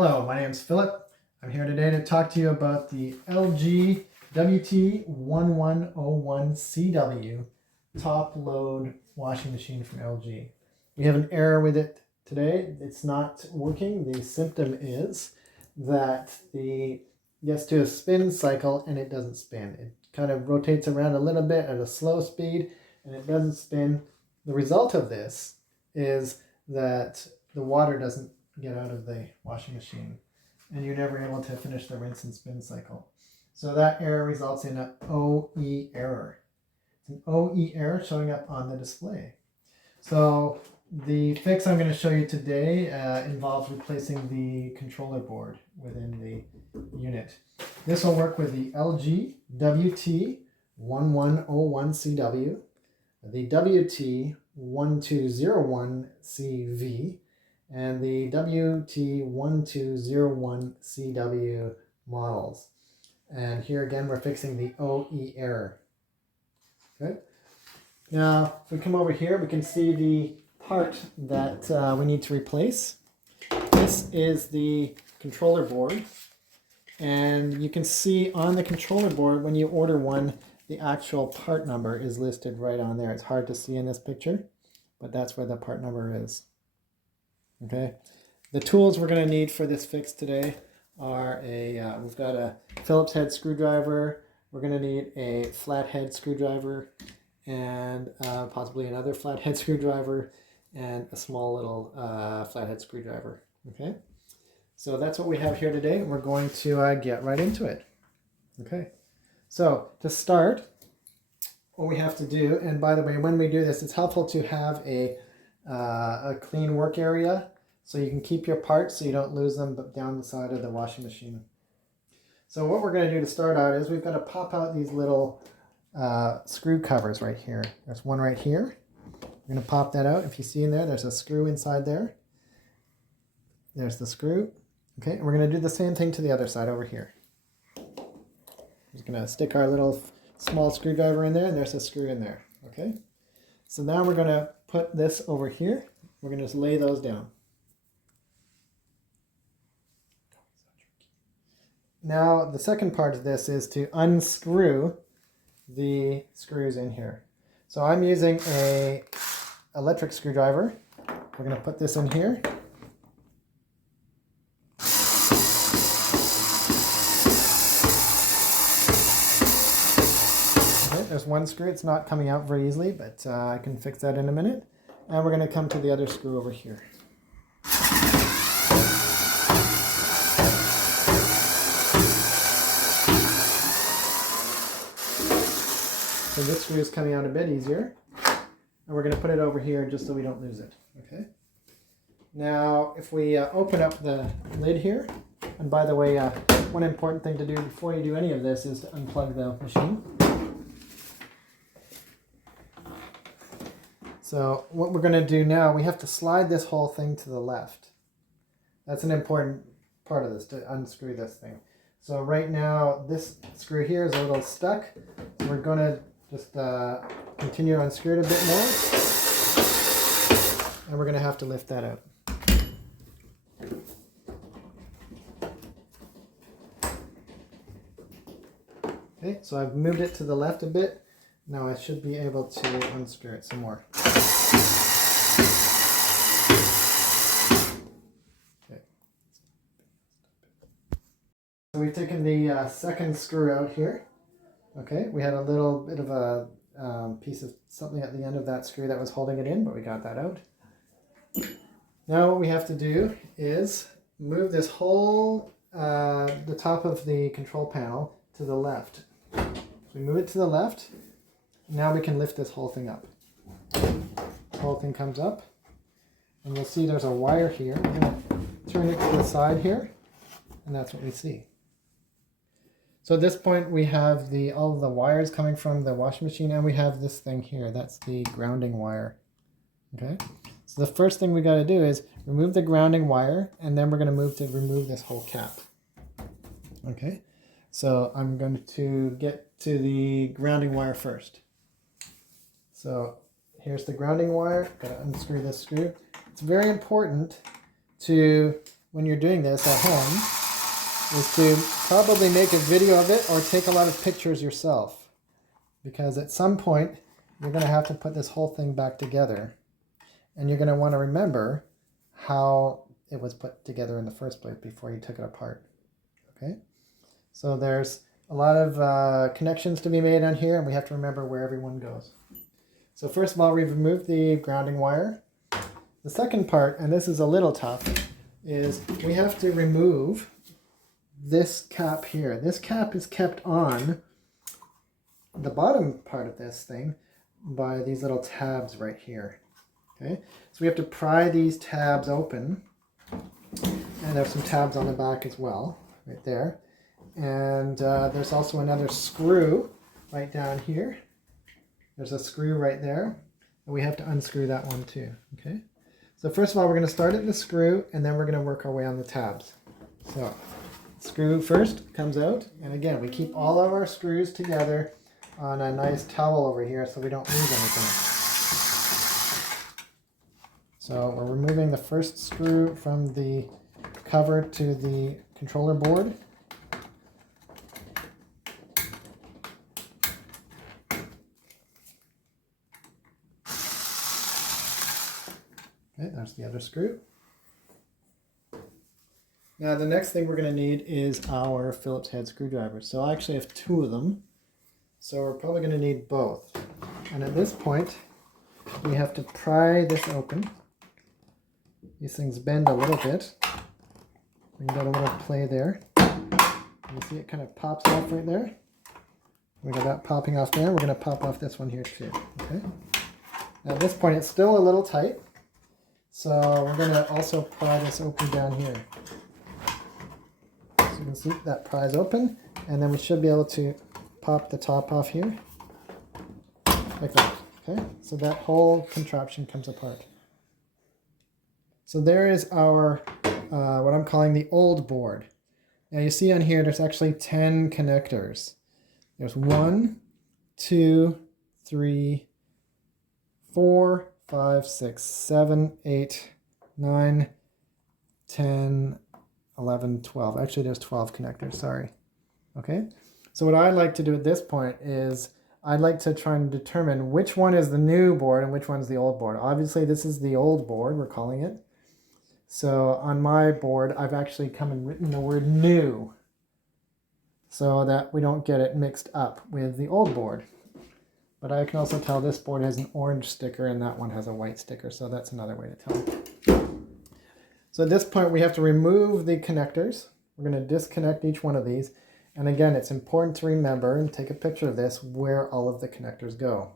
Hello, my name is Philip. I'm here today to talk to you about the LG WT1101CW top load washing machine from LG. We have an error with it today. It's not working. The symptom is that it gets to a spin cycle and it doesn't spin. It kind of rotates around a little bit at a slow speed and it doesn't spin. The result of this is that the water doesn't get out of the washing machine and you're never able to finish the rinse and spin cycle. So that error results in an OE error. It's an OE error showing up on the display. So the fix I'm going to show you today involves replacing the controller board within the unit. This will work with the LG WT1101CW, the WT1201CV, and the WT1201CW models. And here again, we're fixing the OE error. Okay. Now, if we come over here, we can see the part that we need to replace. This is the controller board. And you can see on the controller board, when you order one, the actual part number is listed right on there. It's hard to see in this picture, but that's where the part number is. Okay, the tools we're going to need for this fix today are we've got a Phillips head screwdriver, we're going to need a flathead screwdriver, and possibly another flathead screwdriver, and a small little flathead screwdriver. Okay, so that's what we have here today. We're going to get right into it. Okay, so to start, what we have to do, and by the way, when we do this, it's helpful to have a clean work area so you can keep your parts so you don't lose them down the side of the washing machine. So what we're going to do to start out is we've got to pop out these little screw covers right here. There's one right here. We're going to pop that out. If you see in there, there's a screw inside there. There's the screw. Okay, and we're going to do the same thing to the other side over here. We're just going to stick our little small screwdriver in there, and there's a screw in there. Okay, so now we're going to put this over here. We're going to just lay those down. Now the second part of this is to unscrew the screws in here. So I'm using a electric screwdriver. We're going to put this in here. Okay, there's one screw. It's not coming out very easily, but I can fix that in a minute. And we're going to come to the other screw over here. So this screw is coming out a bit easier. And we're going to put it over here just so we don't lose it. Okay. Now, if we open up the lid here, and by the way, one important thing to do before you do any of this is to unplug the machine. So what we're going to do now, we have to slide this whole thing to the left. That's an important part of this, to unscrew this thing. So right now, this screw here is a little stuck. So we're going to just continue to unscrew it a bit more. And we're going to have to lift that out. Okay, so I've moved it to the left a bit. Now I should be able to unscrew it some more. Okay. So we've taken the second screw out here. Okay, we had a little bit of a piece of something at the end of that screw that was holding it in, but we got that out. Now what we have to do is move this whole, the top of the control panel to the left. So we move it to the left. Now we can lift this whole thing up. This whole thing comes up, and you'll see there's a wire here. We're going to turn it to the side here, and that's what we see. So at this point we have all of the wires coming from the washing machine, and we have this thing here. That's the grounding wire. Okay. So the first thing we got to do is remove the grounding wire, and then we're going to move to remove this whole cap. Okay. So I'm going to get to the grounding wire first. So here's the grounding wire. Got to unscrew this screw. It's very important to when you're doing this at home is to probably make a video of it or take a lot of pictures yourself. Because at some point, you're going to have to put this whole thing back together. And you're going to want to remember how it was put together in the first place before you took it apart. Okay? So there's a lot of connections to be made on here, and we have to remember where everyone goes. So first of all, we've removed the grounding wire. The second part, and this is a little tough, is we have to remove this cap here. This cap is kept on the bottom part of this thing by these little tabs right here. Okay, so we have to pry these tabs open, and there's some tabs on the back as well, right there. And there's also another screw right down here. There's a screw right there, and we have to unscrew that one too. Okay, so first of all, we're going to start at the screw, and then we're going to work our way on the tabs. So screw first comes out, and again, we keep all of our screws together on a nice towel over here so we don't lose anything. So we're removing the first screw from the cover to the controller board. Okay, there's the other screw. Now the next thing we're going to need is our Phillips head screwdriver. So I actually have two of them. So we're probably going to need both. And at this point, we have to pry this open. These things bend a little bit. We can get a little play there. You see it kind of pops off right there. We got that popping off there. We're going to pop off this one here too. Okay. Now at this point, it's still a little tight. So we're going to also pry this open down here. So you can see that pries open, and then we should be able to pop the top off here, like that. Okay, so that whole contraption comes apart. So there is our, what I'm calling the old board. Now you see on here, there's actually 10 connectors. There's 1, 2, 3, 4, 5, 6, 7, 8, 9, 10, 11, 12. Actually, there's 12 connectors, sorry. Okay, so what I'd like to do at this point is I'd like to try and determine which one is the new board and which one's the old board. Obviously, this is the old board, we're calling it. So on my board, I've actually come and written the word new so that we don't get it mixed up with the old board. But I can also tell this board has an orange sticker and that one has a white sticker, so that's another way to tell. So at this point, we have to remove the connectors. We're going to disconnect each one of these. And again, it's important to remember and take a picture of this where all of the connectors go.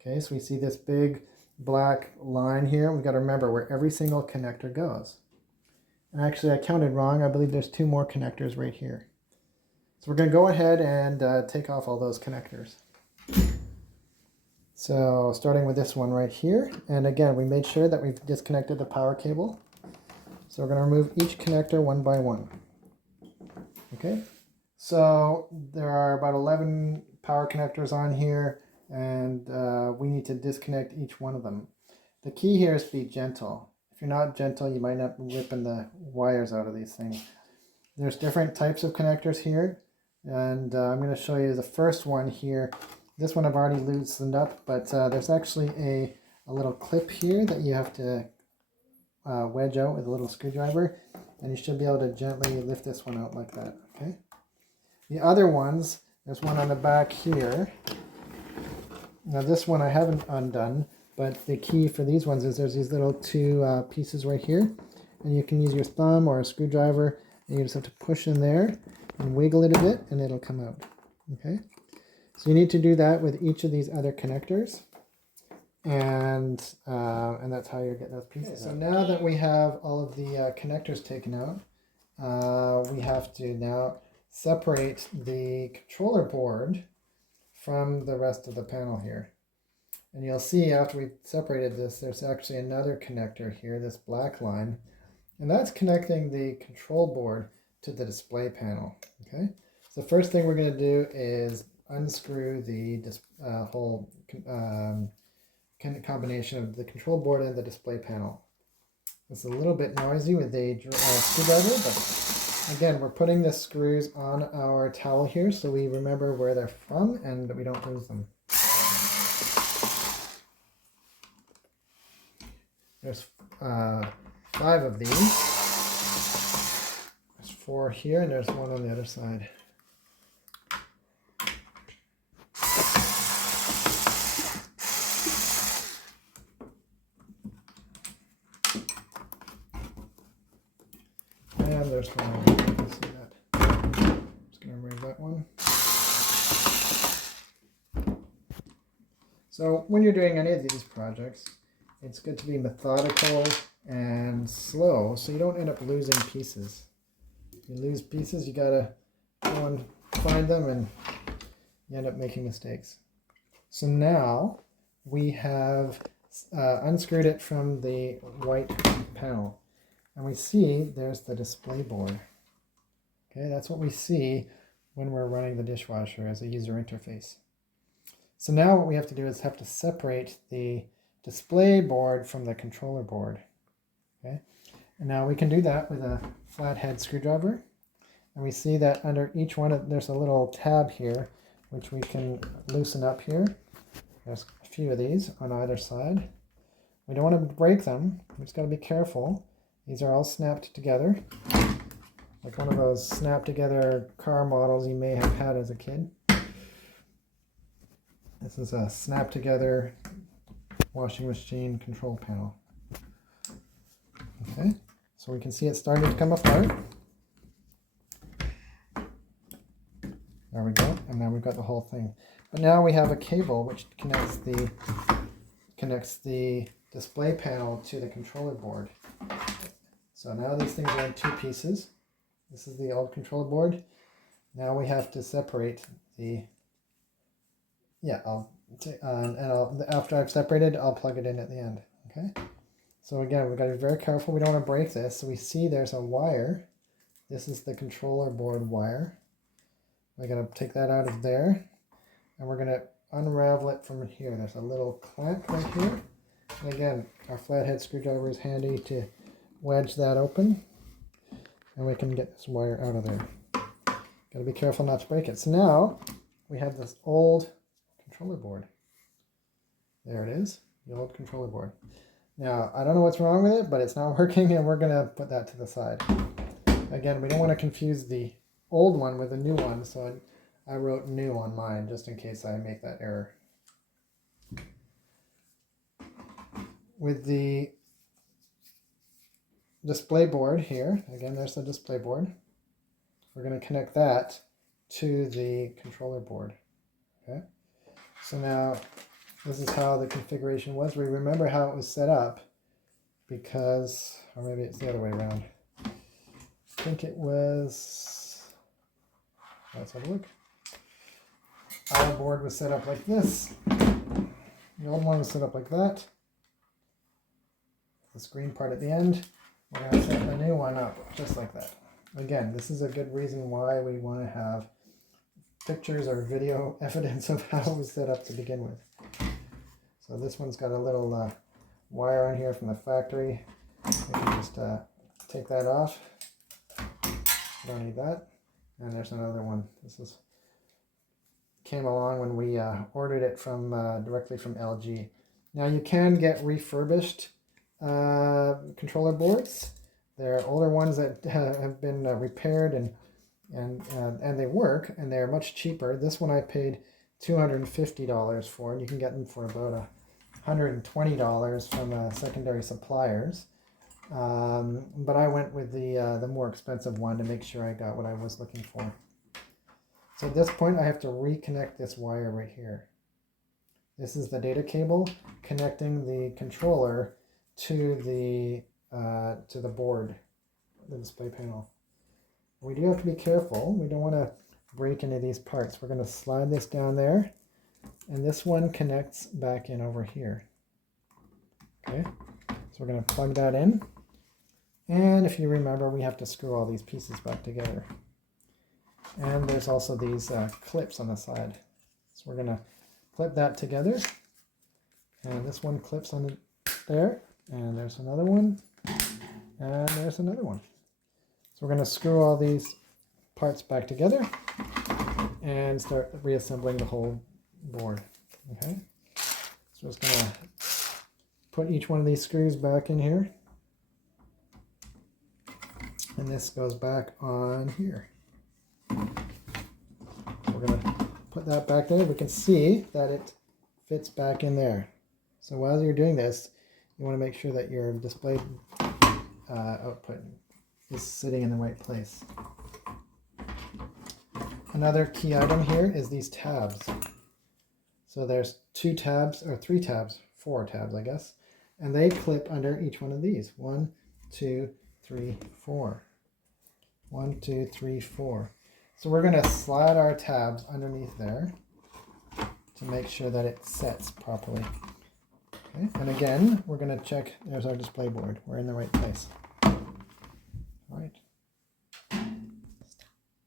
Okay, so we see this big black line here. We've got to remember where every single connector goes. And actually, I counted wrong. I believe there's 2 more connectors right here. So we're going to go ahead and take off all those connectors. So starting with this one right here. And again, we made sure that we've disconnected the power cable. So we're going to remove each connector one by one. Okay, so there are about 11 power connectors on here, and we need to disconnect each one of them. The key here is to be gentle. If you're not gentle, you might end up ripping the wires out of these things. There's different types of connectors here, and I'm going to show you the first one here. This one I've already loosened up, but there's actually a little clip here that you have to wedge out with a little screwdriver, and you should be able to gently lift this one out like that. Okay. The other ones, there's one on the back here. Now this one I haven't undone, but the key for these ones is there's these little 2 pieces right here, and you can use your thumb or a screwdriver, and you just have to push in there and wiggle it a bit, and it'll come out. Okay. So you need to do that with each of these other connectors. And that's how you get those pieces. Okay, so now that we have all of the connectors taken out, we have to now separate the controller board from the rest of the panel here. And you'll see after we separated this, there's actually another connector here, this black line, and that's connecting the control board to the display panel. Okay, so the first thing we're going to do is unscrew the whole combination of the control board and the display panel. It's a little bit noisy with the screwdriver, but again, we're putting the screws on our towel here so we remember where they're from and we don't lose them. There's 5 of these. There's 4 here and there's 1 on the other side. And there's 1. You can see that. Just going to remove that one. So when you're doing any of these projects, it's good to be methodical and slow so you don't end up losing pieces. If you lose pieces, you gotta go and find them and you end up making mistakes. So now we have unscrewed it from the white panel and we see there's the display board. Okay, that's what we see when we're running the dishwasher as a user interface. So now what we have to do is have to separate the display board from the controller board. Okay, and now we can do that with a flathead screwdriver. And we see that under each one, there's a little tab here, which we can loosen up here. There's a few of these on either side. We don't want to break them. We just got to be careful. These are all snapped together, like one of those snap together car models you may have had as a kid. This is a snap together washing machine control panel. Okay, so we can see it starting to come apart. There we go, and now we've got the whole thing. But now we have a cable which connects the display panel to the controller board. So now these things are in 2 pieces. This is the old controller board. Now we have to separate the. After I've separated, I'll plug it in at the end. Okay. So again, we've got to be very careful. We don't want to break this. So we see there's a wire. This is the controller board wire. We're going to take that out of there, and we're going to unravel it from here. There's a little clamp right here. And again, our flathead screwdriver is handy to wedge that open, and we can get this wire out of there. Got to be careful not to break it. So now we have this old controller board. There it is, the old controller board. Now, I don't know what's wrong with it, but it's not working, and we're going to put that to the side. Again, we don't want to confuse the old one with the new one, so I wrote new on mine just in case I make that error. With the display board here, again, there's the display board. We're going to connect that to the controller board. Okay. So now, this is how the configuration was. We remember how it was set up because, or maybe it's the other way around. I think it was, let's have a look. Our board was set up like this. The old one was set up like that. The screen part at the end. We're going to set the new one up just like that. Again, this is a good reason why we want to have pictures or video evidence of how it was set up to begin with. So this one's got a little wire on here from the factory. We can just take that off. Don't need that. And there's another one. This came along when we ordered it from directly from LG. Now you can get refurbished controller boards. They're older ones that have been repaired and they work, and they're much cheaper. This one I paid $250 for, and you can get them for about $120 from secondary suppliers. But I went with the more expensive one to make sure I got what I was looking for. So at this point, I have to reconnect this wire right here. This is the data cable connecting the controller to the board, the display panel. We do have to be careful. We don't want to break any of these parts. We're going to slide this down there, and this one connects back in over here. Okay, so we're going to plug that in. And if you remember, we have to screw all these pieces back together. And there's also these clips on the side. So we're going to clip that together. And this one clips on there. And there's another one. And there's another one. So we're going to screw all these parts back together and start reassembling the whole board. Okay, so just going to put each one of these screws back in here. And this goes back on here. We're going to put that back there. We can see that it fits back in there. So while you're doing this, you want to make sure that your display output is sitting in the right place. Another key item here is these tabs. So there's 2 tabs, or 3 tabs, 4 tabs I guess, and they clip under each one of these. 1, 2, 3, 4. 1, 2, 3, 4. So we're going to slide our tabs underneath there to make sure that it sets properly. Okay, and again, we're going to check, there's our display board. We're in the right place. All right. At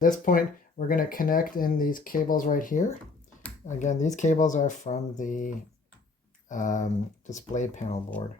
this point, we're going to connect in these cables right here. Again, these cables are from the display panel board.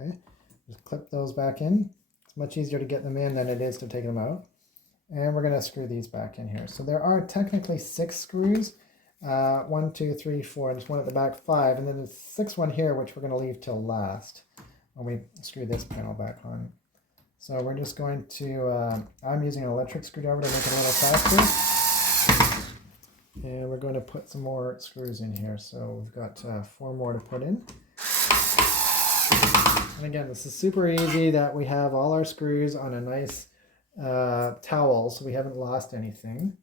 Okay, just clip those back in. It's much easier to get them in than it is to take them out. And we're going to screw these back in here. So there are technically 6 screws. 1, 2, 3, 4. There's one at the back, 5. And then there's 6th one here, which we're going to leave till last when we screw this panel back on. So we're just going to, I'm using an electric screwdriver to make it a little faster. And we're going to put some more screws in here. So we've got 4 more to put in. And again, this is super easy that we have all our screws on a nice towel, so we haven't lost anything.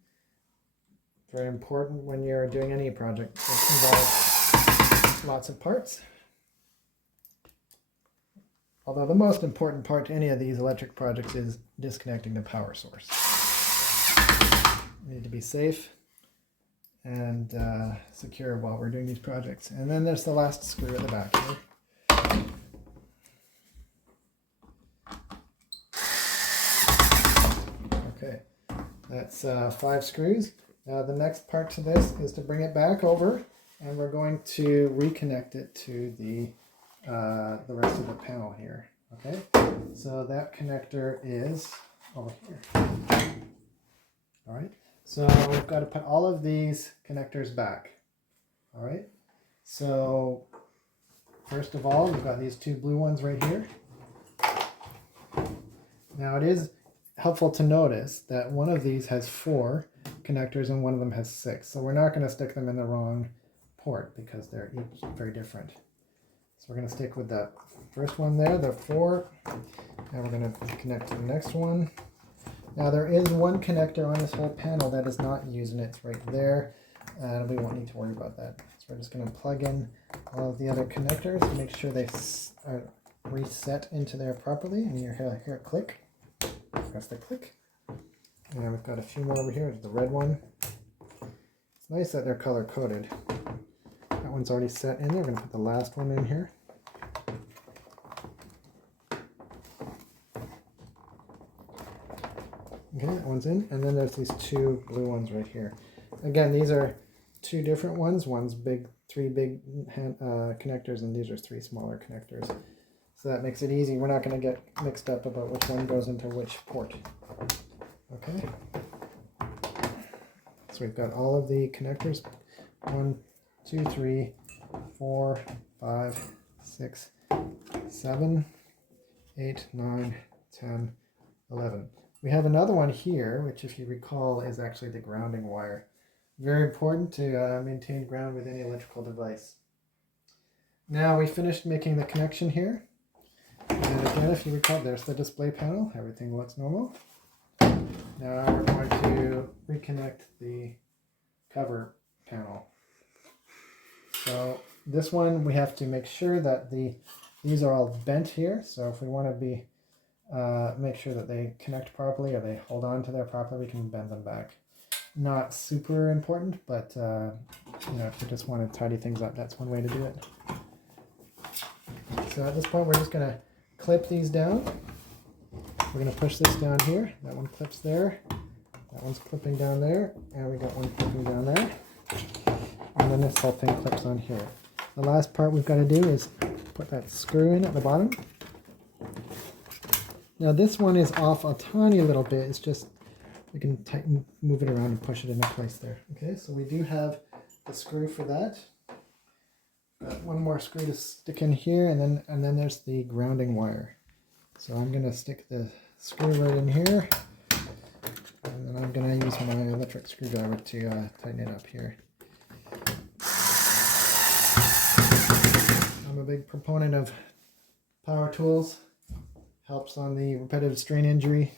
Very important when you're doing any project that involves lots of parts. Although the most important part to any of these electric projects is disconnecting the power source. We need to be safe and secure while we're doing these projects. And then there's the last screw at the back here. Okay, that's 5 screws. Now the next part to this is to bring it back over, and we're going to reconnect it to the rest of the panel here. Okay, so that connector is over here. All right, so we've got to put all of these connectors back. All right, so first of all, we've got these 2 blue ones right here. Now it is helpful to notice that one of these has 4 connectors and one of them has 6. So we're not going to stick them in the wrong port because they're each very different. So we're going to stick with that first one there, the 4, and we're going to connect to the next one. Now there is one connector on this whole panel that is not used, and it's right there, and we won't need to worry about that. So we're just going to plug in all of the other connectors to make sure they are reset into there properly, and you hear it click. Press the click. And we've got a few more over here. There's the red one. It's nice that they're color coded. That one's already set in there. We're going to put the last one in here. Okay, that one's in. And then there's these 2 blue ones right here. Again, these are 2 different ones. One's big, 3 big connectors, and these are 3 smaller connectors. So that makes it easy. We're not going to get mixed up about which one goes into which port. Okay. So we've got all of the connectors. 1, 2, 3, 4, 5, 6, 7, 8, 9, 10, 11. We have another one here, which if you recall is actually the grounding wire. Very important to maintain ground with any electrical device. Now we finished making the connection here. And again, if you recall, there's the display panel. Everything looks normal. Now we're going to reconnect the cover panel. So this one, we have to make sure that these are all bent here. So if we want to be make sure that they connect properly or they hold on to there properly, we can bend them back. Not super important, but you know, if you just want to tidy things up, that's one way to do it. So at this point, we're just going to clip these down. We're going to push this down here. That one clips there. That one's clipping down there. And we got one clipping down there. And then this whole thing clips on here. The last part we've got to do is put that screw in at the bottom. Now this one is off a tiny little bit. It's just, we can tighten, move it around and push it into place there. Okay, so we do have the screw for that. Got one more screw to stick in here, and then there's the grounding wire. So I'm gonna stick the screw right in here, and then I'm gonna use my electric screwdriver to tighten it up here. I'm a big proponent of power tools. Helps on the repetitive strain injury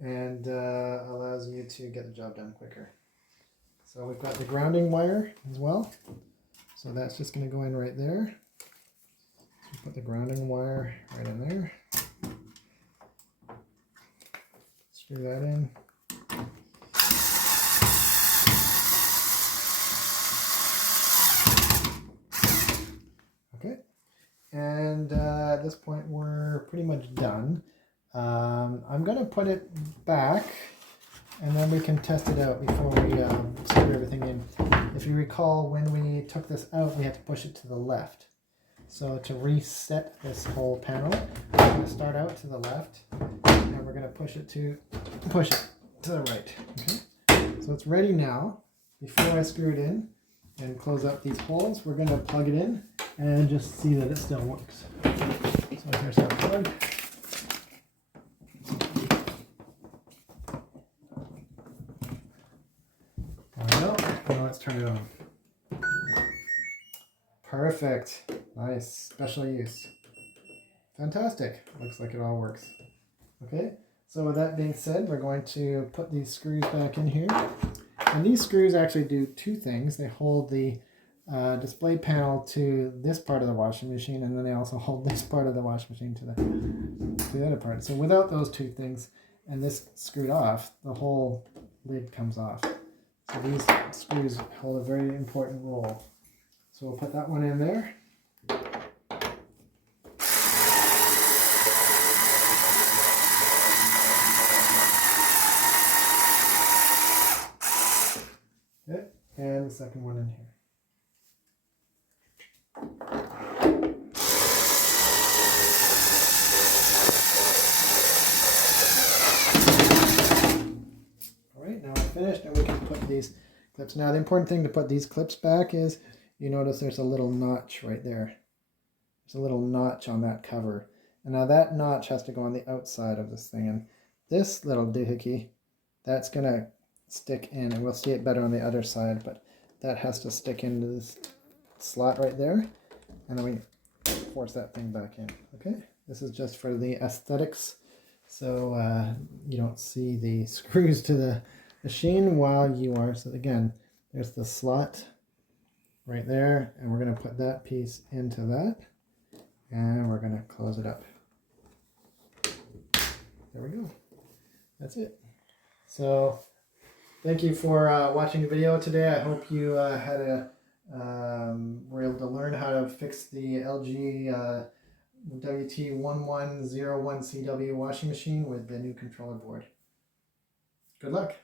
and allows you to get the job done quicker. So we've got the grounding wire as well. So that's just going to go in right there. So put the grounding wire right in there. Screw that in. Okay. And at this point we're pretty much done. I'm going to put it back and then we can test it out before we screw everything in. If you recall, when we took this out, we had to push it to the left. So to reset this whole panel, we're going to start out to the left and we're going to push it to the right. Okay? So it's ready now. Before I screw it in and close up these holes, we're going to plug it in and just see that it still works. So here's our plug. There we go. Now let's turn it on. Perfect. Nice. Special use. Fantastic. Looks like it all works. Okay. So with that being said, we're going to put these screws back in here. And these screws actually do two things. They hold the display panel to this part of the washing machine, and then they also hold this part of the washing machine to the other part. So without those two things and this screwed off, the whole lid comes off. So these screws hold a very important role. So we'll put that one in there. Okay, and the second one in here. Finished, and we can put these clips. Now the important thing to put these clips back is, you notice there's a little notch right there. There's a little notch on that cover, and now that notch has to go on the outside of this thing, and this little doohickey, that's gonna stick in, and we'll see it better on the other side, but that has to stick into this slot right there, and then we force that thing back in. Okay, this is just for the aesthetics, so you don't see the screws to the machine while you are. So again, there's the slot right there, and we're going to put that piece into that, and we're going to close it up. There we go. That's it. So thank you for watching the video today. I hope you were able to learn how to fix the LG WT1101CW washing machine with the new controller board. Good luck.